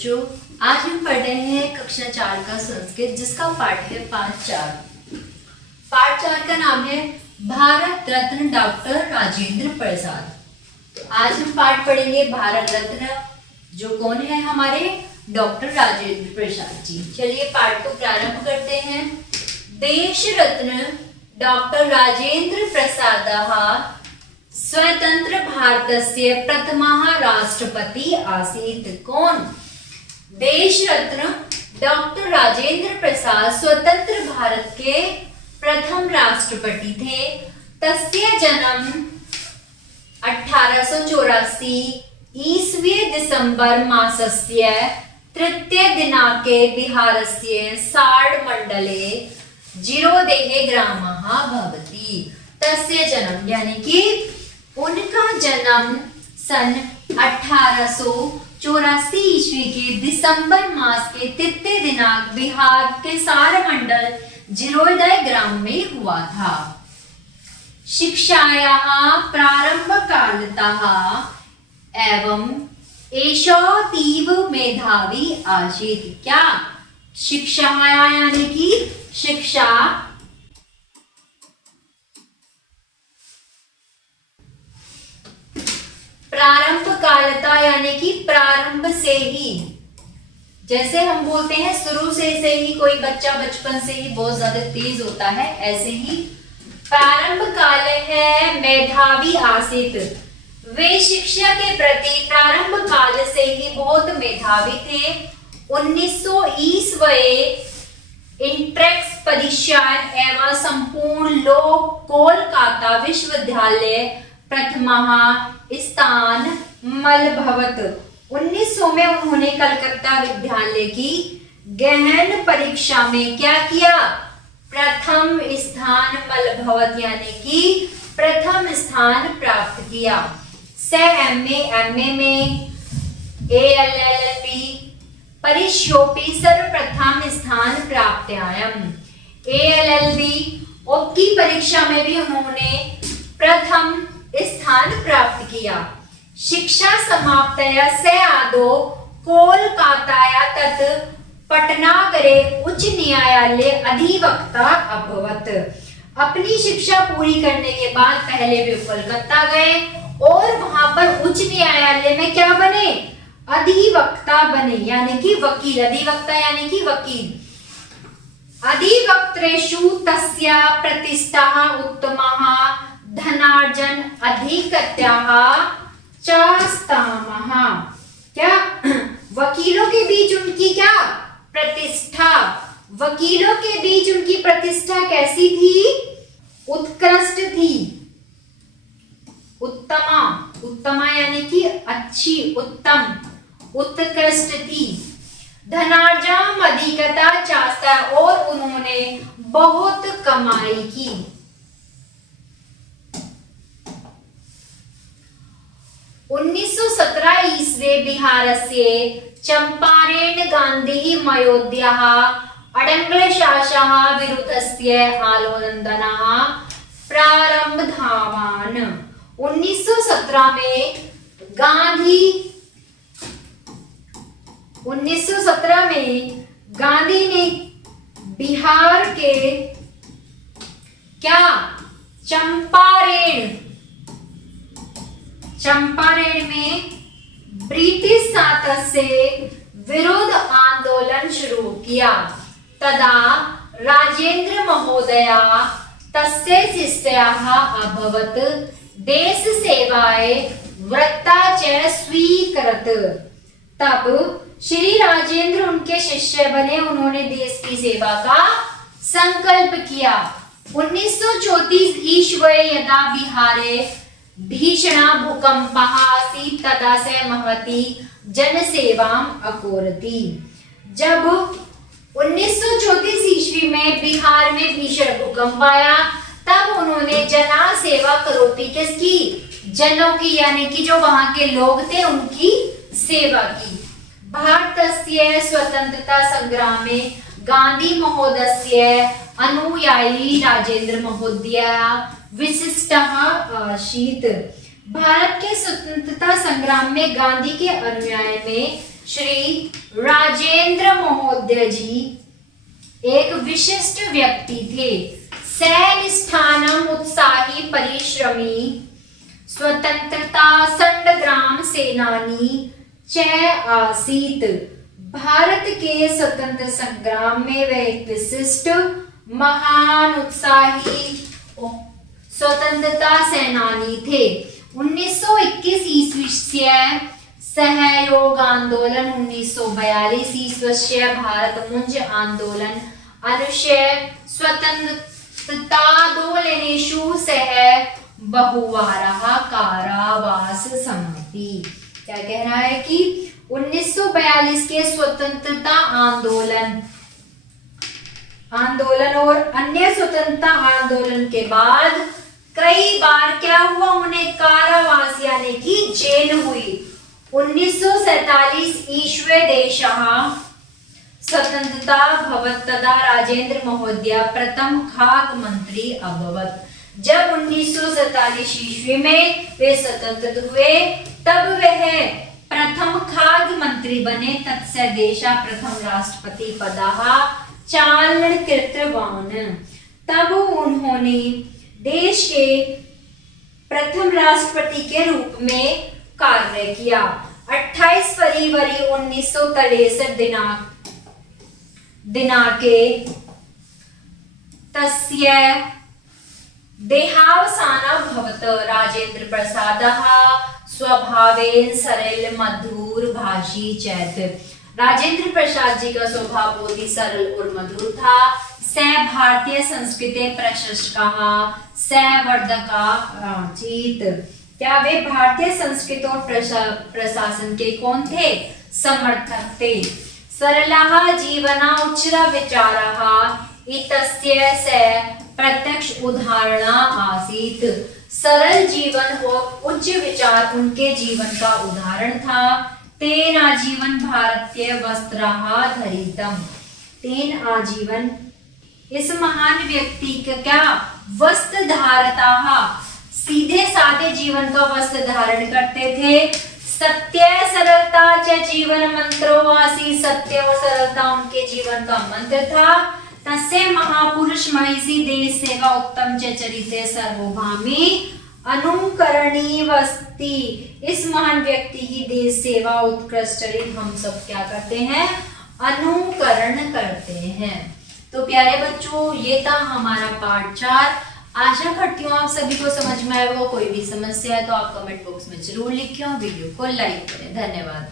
बच्चों, आज हम पढ़ रहे हैं कक्षा 4 का संस्कृत, जिसका पाठ है पाठ 4। पाठ 4 का नाम है भारत रत्न डॉक्टर राजेंद्र प्रसाद। तो आज हम पाठ पढ़ेंगे भारत रत्न, जो कौन है हमारे डॉक्टर राजेंद्र प्रसाद जी। चलिए पाठ को प्रारंभ करते हैं। देश रत्न डॉक्टर राजेंद्र प्रसादः स्वतंत्र भारतस्य प्रथमः राष्ट्रपति आसीत्। कौन? देश रत्न डॉक्टर राजेंद्र प्रसाद स्वतंत्र भारत के प्रथम राष्ट्रपति थे। तस्य जन्म 1884 ईस्वी दिसंबर मासस्य तृतीय दिनांके बिहारस्य साड मंडले जिरोदेहे ग्रामः भवति। तस्य जन्म यानी कि उनका जन्म सन 1884 ईस्वी के दिसंबर मास के तृतीय दिनांक बिहार के सार मंडल जिरोदय ग्राम में हुआ था। शिक्षायाः प्रारंभकालतः एवं एषोऽतीव मेधावी आसीत्। क्या? शिक्षा यानी कि शिक्षा प्रारंभ कालता यानी कि प्रारंभ से ही, जैसे हम बोलते हैं शुरू से ही कोई बच्चा बचपन से ही बहुत ज्यादा तेज होता है, ऐसे ही प्रारंभ काल है मेधावी आसित। वे शिक्षा के प्रति प्रारंभ काल से ही बहुत मेधावी थे। 1900 ईस्वी इंट्रेक्स परीक्षा एवं संपूर्ण लोक कोलकाता विश्वविद्यालय प्रथमः स्थान मलभवत। 1900 में उन्होंने कलकत्ता विद्यालय की गहन परीक्षा में क्या किया? प्रथम स्थान मलभवत यानी कि प्रथम स्थान प्राप्त किया। एमए में एलएलबी परीक्षोपी सर्वप्रथम स्थान प्राप्त आयम। एलएलबी की परीक्षा में भी उन्होंने प्रथम स्थान प्राप्त किया। शिक्षा समाप्तया से आदो कोलकाताया तत् पटनागरे उच्च न्यायालय अधिवक्ता अभवत। अपनी शिक्षा पूरी करने के बाद पहले वे कोलकाता गए और वहां पर उच्च न्यायालय में क्या बने? अधिवक्ता बने, यानी कि वकील। अधिवक्ता यानी कि वकील। अधिवक्त्रेषु तस्या प्रतिष्ठा उत्तमः धनार्जन अधिकत्याः चास्तामः। क्या? वकीलों के बीच उनकी क्या प्रतिष्ठा? वकीलों के बीच उनकी प्रतिष्ठा कैसी थी? उत्कृष्ट थी। उत्तमा, उत्तमा यानी कि अच्छी, उत्तम, उत्कृष्ट थी। धनार्जन अधिकता चास्ता, और उन्होंने बहुत कमाई की। 1917 ईस्वी बिहारस्य चंपारण गांधी मयोध्याः अडङ्गलशासः विरुद्धस्य आन्दोलनः प्रारब्धवान्। 1917 में गांधी ने बिहार के क्या चंपारण में ब्रिटिश शासन से विरोध आंदोलन शुरू किया। तदा राजेंद्र महोदय तस्य शिष्यः अभवत्। देश सेवाय व्रता च स्वीकृत। तब श्री राजेंद्र उनके शिष्य बने, उन्होंने देश की सेवा का संकल्प किया। 1934 ईस्वी यदा बिहारे भीषण भूकंपः आसीत् तदा से महती जनसेवां अकरोति। जब 1934 ईस्वी में बिहार में भीषण भूकंप आया, तब उन्होंने जना सेवा करोति, किसकी? जनों की, यानी कि जो वहां के लोग थे उनकी सेवा की। भारतस्य स्वतंत्रता संग्राम में गांधी महोदयस्य अनुयायी राजेंद्र महोदय विशिष्टः आसीत्। भारत के स्वतंत्रता संग्राम में गांधी के अनुयायी में श्री राजेंद्र महोदय जी एक विशिष्ट व्यक्ति थे। सैनिष्ठानम उत्साही परिश्रमी स्वतंत्रता संग्राम सेनानी च आसीत। भारत के स्वतंत्र संग्राम में वे एक विशिष्ट महान उत्साही स्वतंत्रता सेनानी थे। 1921 ईस्वी से सहयोग आंदोलन, 1942 ईस्वी भारत मुंज आंदोलन अनुशय स्वतंत्रतादोलनेषु सह बहुवारः कारावास समाप्ति। क्या कह रहा है कि 1942 के स्वतंत्रता आंदोलन और अन्य स्वतंत्रता आंदोलन के बाद कई बार क्या हुआ, उन्हें कारावास यानी कि जेल हुई। 1947 ईस्वी देशः स्वतंत्रता भवत् तदा राजेंद्र महोदय प्रथम खाद्य मंत्री अभवत्। जब 1947 ईस्वी में वे स्वतंत्र हुए तब वह प्रथम खाद्य मंत्री बने। तत्स्य देशा प्रथम राष्ट्रपति पदः चालन कृतवान। तब उन्होंने देश के प्रथम राष्ट्रपति के रूप में कार्य किया। 28 फरवरी 1963 दिनांके तस्य देहावसानमभवत्। राजेंद्र प्रसादः स्वभावेन सरल मधुर भाषी चैत। राजेंद्र प्रसाद जी का स्वभाव बहुत ही सरल और मधुर था। स भारतीय संस्कृति प्रशंसकः स वर्धकः चीत। क्या वे भारतीय संस्कृति और प्रशासन के कौन थे? समर्थक थे। सरलः जीवनः उच्च विचारः इत्यस्य स प्रत्यक्ष उदाहरण आसीत। सरल जीवन और उच्च विचार उनके जीवन का उदाहरण था। तेन आजीवन भारतीय वस्त्रः धरितम्। तेन आजीवन इस महान व्यक्ति का क्या वस्त्र धारता, सीधे साधे जीवन का वस्त्र धारण करते थे। सत्य सरलता च जीवन मंत्रो आसीत्। सत्य और सरलता उनके जीवन का मंत्र था। तस्य महापुरुष महिषी देश सेवा उत्तम च चरिते सर्वोभामी अनुकरणीय वस्ति। इस महान व्यक्ति की देश सेवा उत्कृष्ट चरित हम सब क्या करते हैं? अनुकरण करते हैं। तो प्यारे बच्चों, ये था हमारा पाठ 4। आशा करती हूँ आप सभी को समझ में आएगा। कोई भी समस्या है तो आप कमेंट बॉक्स में जरूर लिखें और वीडियो को लाइक करें। धन्यवाद।